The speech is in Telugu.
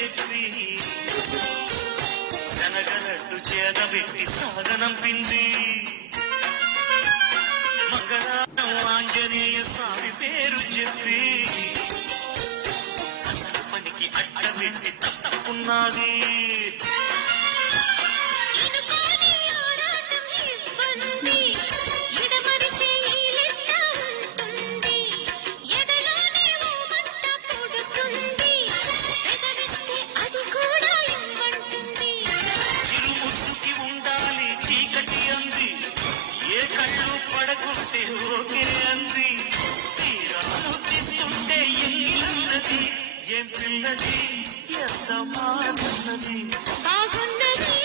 చెప్పి శనగలడ్డు చేదబెట్టి సాగనంపింది. మంగళవారం ఆంజనేయ స్వామి పేరు చెప్పి అసలు పనికి అడ్డబెట్టి తప్పుకున్నది. ఏ కళ్ళు పడకుంటే ఓకే అంది. తీరాలు తీస్తుంటే ఎంగిలన్నది. ఏం పిల్లది ఎంత మారున్నది. బాగున్నది